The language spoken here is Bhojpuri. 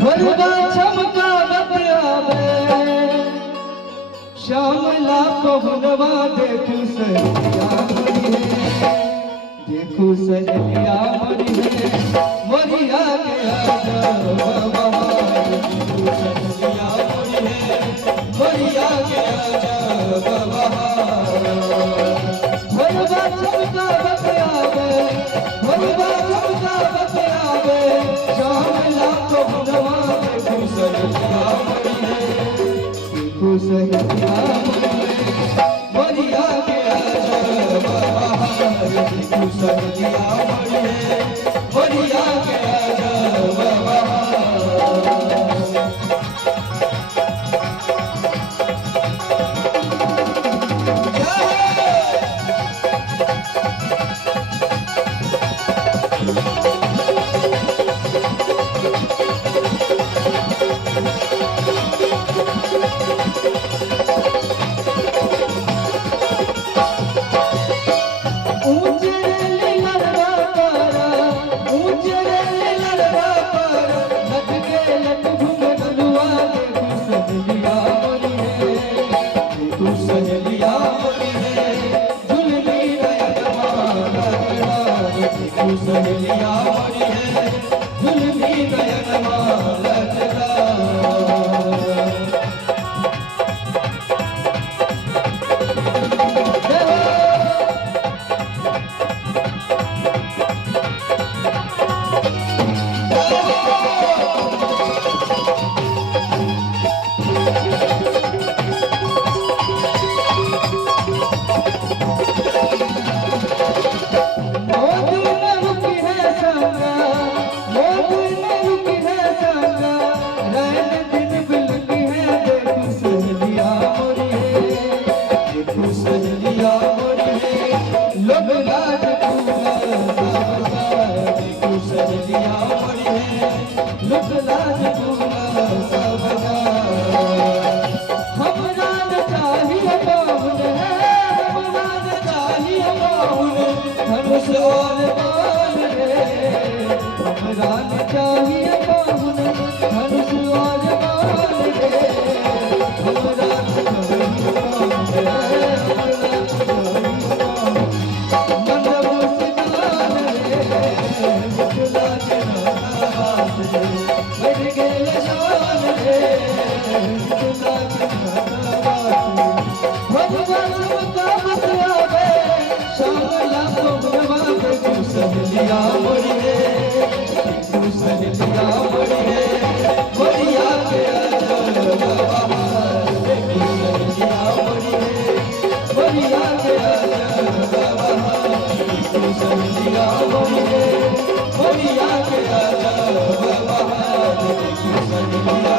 भरवा चमका बतियावे श्यामला पहुनवा देखू सहेलिया मरी है, देखू सहेलिया मरी है, मरिया के आजा बाबा। देखू सहेलिया मरी है, मरिया के आजा बाबा। भरवा चमका बतियावे, भरवा चमका बतियावे श्यामला पहुनवा देखू सहेलिया मरी है, देखू सहेलिया मरिया के आजा बाबा। देखू सहेलिया मरी है, मरिया के आजा बाबा। सहेलिया मरी है, झुलमी नयन मालतरा। सहेलिया मरी है, लोग लाज पूरा सबका। देखू सहेलिया मरी है, लोग लाज पूरा सबका। हमरा न चाहिए बाहुन है, हमरा न चाहिए बाहुन, धनुष और बाण है। हमरा न चाहिए बाहुन, धनुष और बाण है। हमरा न चाहिए बाहुन है, सहेलिया मरी है, सहेलिया मरी है, मरिया के आजा बाबा। देखू सहेलिया मरी है, मरिया के आजा बाबा। देखू सहेलिया मरी है, मरिया के आजा बाबा। देखू सहेलिया